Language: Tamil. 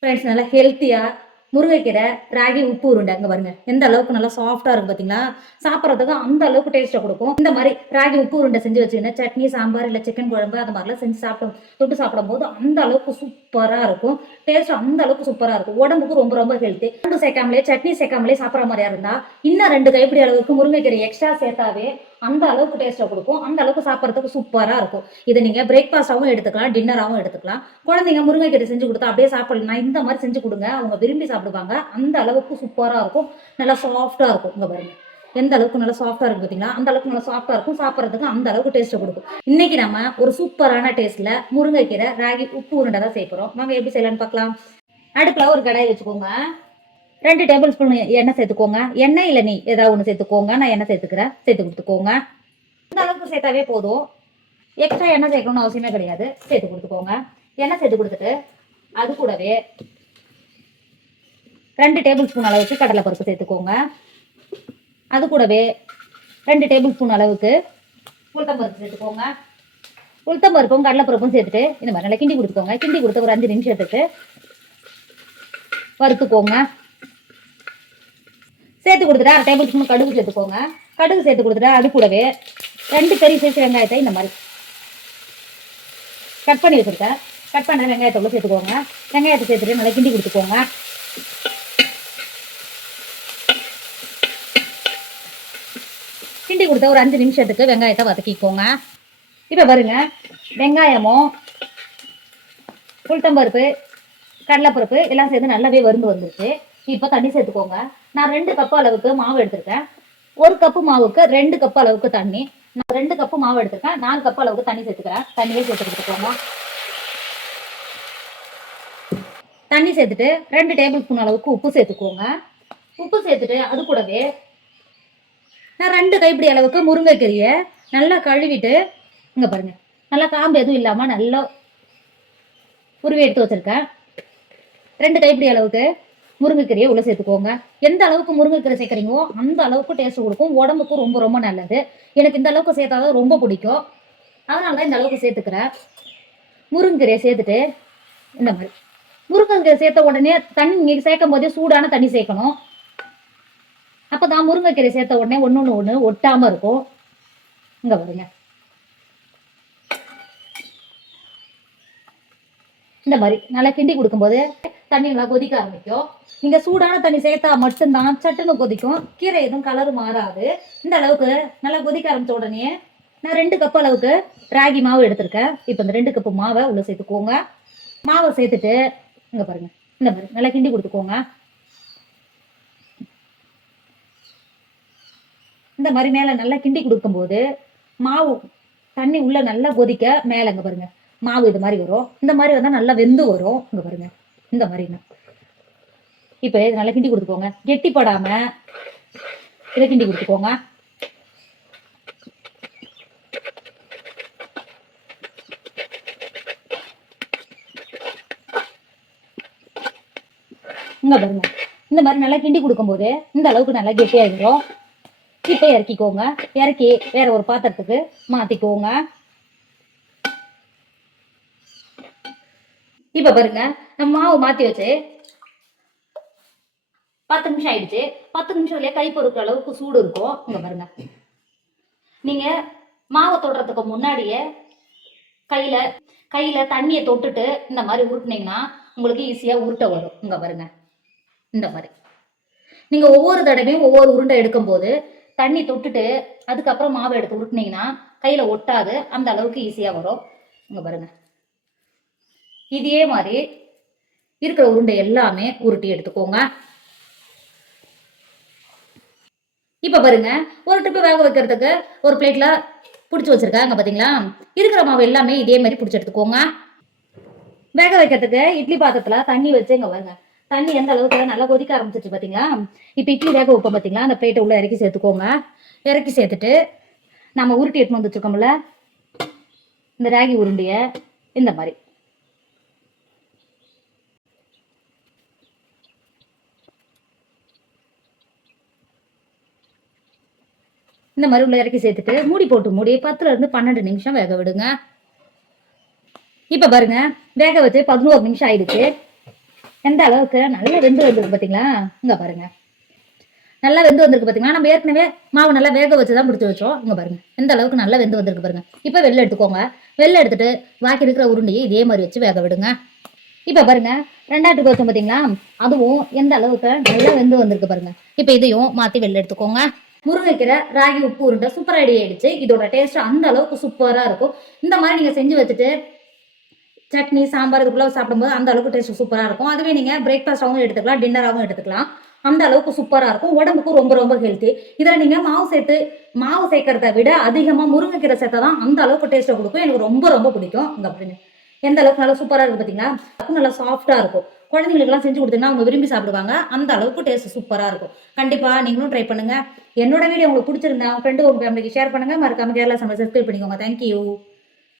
ஃப்ரெண்ட்ஸ் நல்லா ஹெல்த்தியாக முருங்கைக்கீரை ராகி உப்பு உருண்டை அங்கே பாருங்க எந்த அளவுக்கு நல்லா சாஃப்டாக இருக்கும் பார்த்தீங்களா. சாப்பிட்றதுக்கு அந்த அளவுக்கு டேஸ்ட்டை கொடுக்கும். இந்த மாதிரி ராகி உப்பு உருண்டை செஞ்சு வச்சுக்கிங்க சட்னி சாம்பார் இல்லை சிக்கன் குழம்பு அந்த மாதிரிலாம் செஞ்சு தொட்டு சாப்பிடும்போது அந்த அளவுக்கு சூப்பராக இருக்கும். டேஸ்ட் அந்த அளவுக்கு சூப்பராக இருக்கும். உடம்புக்கு ரொம்ப ரொம்ப ஹெல்த்தி. குழம்பு சேர்க்காமலே சட்னி சேர்க்காமலே சாப்பிட்ற மாதிரியா இருந்தால் இன்னும் 2 கைப்பிடி அளவுக்கு முருங்கைக்கீரை எக்ஸ்ட்ரா சேர்த்தாவே அந்த அளவுக்கு டேஸ்ட்டை கொடுக்கும். அந்த அளவுக்கு சாப்பிட்றதுக்கு சூப்பராக இருக்கும். இதை நீங்கள் பிரேக்ஃபாஸ்ட்டாகவும் எடுத்துக்கலாம், டின்னராகவும் எடுத்துக்கலாம். குழந்தைங்க முருங்கைக்கீரை செஞ்சு கொடுத்தா அப்படியே சாப்பிடலாம். இந்த மாதிரி செஞ்சு கொடுங்க, அவங்க விரும்பி சாப்பிடுவாங்க. அந்த அளவுக்கு சூப்பராக இருக்கும். நல்லா சாஃப்டாக இருக்கும். இங்கே பாருங்க எந்த அளவுக்கு நல்லா சாஃப்டாக இருக்கும் பார்த்தீங்களா. அந்த அளவுக்கு நல்லா சாஃப்டாக இருக்கும். சாப்பிட்றதுக்கு அந்த அளவுக்கு டேஸ்ட்டை கொடுக்கும். இன்னைக்கு நம்ம ஒரு சூப்பரான டேஸ்ட்டில் முருங்கைக்கீரை ராகி உப்பு உருண்டை தான் சேர்க்குறோம். வாங்க எப்படி செய்யலான்னு பார்க்கலாம். அடுப்பில் ஒரு கடாய் வச்சுக்கோங்க. 2 டேபிள் ஸ்பூன் எண்ணெய் சேர்த்துக்கோங்க. எண்ணெய் இல்லை நெய் ஏதாவது ஒன்று சேர்த்துக்கோங்க. நான் எண்ணெய் சேர்த்துக்கிறேன், சேர்த்து கொடுத்துக்கோங்க. இந்த அளவுக்கு சேர்த்தாவே போதும். எக்ஸ்ட்ரா எண்ணெய் சேர்க்கணும்னு அவசியமே கிடையாது. சேர்த்து கொடுத்துக்கோங்க. எண்ணெய் சேர்த்து கொடுத்துட்டு அது கூடவே 2 டேபிள் ஸ்பூன் அளவுக்கு கடலைப்பருப்பு சேர்த்துக்கோங்க. அது கூடவே 2 டேபிள் ஸ்பூன் அளவுக்கு உளுத்தம்பருப்பு சேர்த்துக்கோங்க. உளுத்தம்பருப்பும் கடலைப்பருப்பும் சேர்த்துட்டு இந்த மாதிரி நல்லா கிண்டி கொடுத்துக்கோங்க. கிண்டி கொடுத்து ஒரு 5 நிமிஷத்துக்கு வறுத்துக்கோங்க. சேர்த்து கொடுத்துட்டு 1/2 டேபிள் ஸ்பூன் கடுகு சேர்த்துக்கோங்க. கடுகு சேர்த்து கொடுத்துட்டு அது கூடவே 2 பெரிய சைஸ் வெங்காயத்தை இந்த மாதிரி கட் பண்ணி வச்சுருக்கேன். கட் பண்ண வெங்காயத்தை உள்ள சேர்த்துக்கோங்க. வெங்காயத்தை சேர்த்துட்டு நல்லா கிண்டி கொடுத்துக்கோங்க. கிண்டி கொடுத்த ஒரு 5 நிமிஷத்துக்கு வெங்காயத்தை வதக்கிக்கோங்க. இப்போ பாருங்க வெங்காயமும் உளுத்தம்பருப்பு கடலைப்பருப்பு எல்லாம் சேர்த்து நல்லாவே வறுந்து வந்துருச்சு. இப்போ தண்ணி சேர்த்துக்கோங்க. நான் 2 கப் அளவுக்கு மாவு எடுத்திருக்கேன். 1 கப்பு மாவுக்கு 2 கப் அளவுக்கு தண்ணி. நான் 2 கப்பு மாவு எடுத்திருக்கேன். 4 கப் அளவுக்கு தண்ணி சேர்த்துக்கிறேன். தண்ணியே சேர்த்து கொடுத்துக்கோங்க. தண்ணி சேர்த்துட்டு 2 டேபிள் ஸ்பூன் அளவுக்கு உப்பு சேர்த்துக்கோங்க. உப்பு சேர்த்துட்டு அது கூடவே நான் 2 கைப்பிடி அளவுக்கு முருங்கைக்கீரையை நல்லா கழுவிட்டு இங்கே பாருங்க நல்லா காம்பு எதுவும் இல்லாமல் நல்லா உருவி எடுத்து வச்சிருக்கேன். 2 கைப்பிடி அளவுக்கு முருங்கைக்கீரையை உள்ள சேர்த்துக்கோங்க. எந்த அளவுக்கு முருங்கைக்கீரை சேர்க்குறீங்களோ அந்த அளவுக்கு டேஸ்ட் கொடுக்கும். உடம்புக்கும் ரொம்ப ரொம்ப நல்லது. எனக்கு இந்த அளவுக்கு சேர்த்தாதான் ரொம்ப பிடிக்கும். அதனால தான் இந்த அளவுக்கு சேர்த்துக்கிறேன். முருங்கைக்கீரையை சேர்த்துட்டு இந்த மாதிரி முருங்கைக்கீரை சேர்த்த உடனே தண்ணி நீங்கள் சேர்க்கும் போதே சூடான தண்ணி சேர்க்கணும். அப்போ தான் முருங்கைக்கீரை சேர்த்த உடனே ஒன்று ஒட்டாமல் இருக்கும். இங்கே வருங்க இந்த மாதிரி நல்லா கிண்டி கொடுக்கும்போது தண்ணி நல்லா கொதிக்க ஆரம்பிக்கும். நீங்கள் சூடான தண்ணி சேர்த்தா மட்டும்தான் சட்டுன்னு கொதிக்கும். கீரை எதுவும் கலர் மாறாது. இந்த அளவுக்கு நல்லா கொதிக்க ஆரம்பித்த உடனே நான் 2 கப் அளவுக்கு ராகி மாவு எடுத்திருக்கேன். இப்போ இந்த 2 கப்பு மாவை உள்ள சேர்த்துக்கோங்க. மாவை சேர்த்துட்டு இங்கே பாருங்க இந்த மாதிரி நல்லா கிண்டி கொடுத்துக்கோங்க. இந்த மாதிரி மேலே நல்லா கிண்டி கொடுக்கும்போது மாவு தண்ணி உள்ள நல்லா கொதிக்க மேலே இங்கே பாருங்க மாவு இது மாதிரி வரும். இந்த மாதிரி வந்தால் நல்லா வெந்து வரும். இங்கே பாருங்க இந்த மாதிரினா இப்போ இது நல்லா கிண்டி கொடுத்துக்கோங்க. கெட்டிப்படாம இதை கிண்டி கொடுத்துக்கோங்க. இங்கே பாருங்க இந்த மாதிரி நல்லா கிண்டி கொடுக்கும்போது இந்த அளவுக்கு நல்லா கெட்டியாயிடும். இப்போ இறக்கிக்கோங்க. இறக்கி வேற ஒரு பாத்திரத்துக்கு மாற்றிக்கோங்க. இப்போ பாருங்க நம்ம மாவு மாற்றி வச்சு 10 நிமிஷம் ஆயிடுச்சு. 10 நிமிஷத்துலேயே கை பொறுக்கிற அளவுக்கு சூடு இருக்கும். இங்கே பாருங்க நீங்கள் மாவை தொடுறதுக்கு முன்னாடியே கையில் தண்ணியை தொட்டுட்டு இந்த மாதிரி உருட்டினீங்கன்னா உங்களுக்கு ஈஸியாக உருட்டை வரும். இங்கே பாருங்க இந்த மாதிரி நீங்கள் ஒவ்வொரு தடவையும் ஒவ்வொரு உருண்டை எடுக்கும்போது தண்ணி தொட்டுட்டு அதுக்கப்புறம் மாவை எடுத்து உருட்டினீங்கன்னா கையில் ஒட்டாது. அந்த அளவுக்கு ஈஸியாக வரும். இங்கே பாருங்க இதே மாதிரி இருக்கிற உருண்டை எல்லாமே உருட்டி எடுத்துக்கோங்க. இப்போ பாருங்க ஒரு ட்ரிப்பு வேக வைக்கிறதுக்கு ஒரு பிளேட்ல பிடிச்சி வச்சிருக்காங்க பார்த்தீங்களா. இருக்கிற மாவு எல்லாமே இதே மாதிரி பிடிச்சி எடுத்துக்கோங்க. வேக வைக்கிறதுக்கு இட்லி பாத்திரத்தில் தண்ணி வச்சு இங்கே பாருங்க தண்ணி எந்த அளவுக்கு நல்லா கொதிக்க ஆரம்பிச்சிச்சு பார்த்தீங்களா. இப்போ இட்லி வேக வைப்போம் பார்த்தீங்களா. அந்த பிளேட்டை உள்ள இறக்கி சேர்த்துக்கோங்க. இறக்கி சேர்த்துட்டு நம்ம உருட்டி எடுத்துன்னு வந்து வச்சுருக்கோம்ல இந்த ராகி உருண்டையை இந்த மாதிரி இந்த மாதிரி உள்ள இறக்கி சேர்த்துட்டு மூடி 10 இருந்து 12 நிமிஷம் வேக விடுங்க. இப்போ பாருங்க வேக வச்சு 11 நிமிஷம் ஆயிடுச்சு. எந்த அளவுக்கு நல்லா வெந்து வந்திருக்கு பார்த்தீங்களா? இங்க பாருங்க. நல்லா வெந்து வந்திருக்கு பார்த்தீங்களா? நம்ம ஏற்கனவே மாவு நல்லா வேக வச்சு தான் பிடிச்சி வச்சோம். இங்க பாருங்க. எந்த அளவுக்கு நல்லா வெந்து வந்திருக்கு பாருங்க. இப்போ வெளில எடுத்துக்கோங்க. வெளில எடுத்துட்டு பாக்கி இருக்கிற உருண்டையை இதே மாதிரி வச்சு வேக விடுங்க. இப்போ பாருங்க 2ஆவது வச்சோம் பார்த்தீங்களா? அதுவும் எந்த அளவுக்கு நல்லா வெந்து வந்திருக்கு பாருங்க. இப்போ இதையும் மாற்றி வெளில எடுத்துக்கோங்க. முருங்கைக்கீரை ராகி உப்பு உருண்டை சூப்பர் ரெடி ஆயிடுச்சு. இதோட டேஸ்ட் அந்த அளவுக்கு சூப்பரா இருக்கும். இந்த மாதிரி நீங்க செஞ்சு வச்சுட்டு சட்னி சாம்பார் இதுக்குள்ள சாப்பிடும்போது அந்த அளவுக்கு டேஸ்ட் சூப்பரா இருக்கும். அதுவே நீங்க பிரேக்ஃபாஸ்டாகவும் எடுத்துக்கலாம், டின்னராகவும் எடுத்துக்கலாம். அந்த அளவுக்கு சூப்பரா இருக்கும். உடம்புக்கு ரொம்ப ரொம்ப ஹெல்த்தி. இதுல நீங்க மாவு சேர்க்கறத விட அதிகமா முருங்கைக்கீரை சேர்த்தா தான் அந்த அளவுக்கு டேஸ்ட்டை கொடுக்கும். எனக்கு ரொம்ப ரொம்ப பிடிக்கும். இங்க பாருங்க. எந்த அளவுக்கு நல்லா சூப்பரா இருக்கு பார்த்தீங்களா? நல்லா சாஃப்டா இருக்கும். குழந்தைங்களுக்குலாம் செஞ்சு கொடுத்தீங்கன்னா அவங்க விரும்பி சாப்பிடுவாங்க. அந்த அளவுக்கு டேஸ்ட் சூப்பரா இருக்கும். கண்டிப்பா நீங்களும் ட்ரை பண்ணுங்க. என்னோட வீடியோ உங்களுக்கு பிடிச்சிருந்தா உங்க ஃப்ரெண்டு உங்க ஃபேமிலிக்கு ஷேர் பண்ணுங்க. மறக்காம கேரளா சமையல் சப்ஸ்கிரைப் பண்ணிக்கோங்க. Thank you.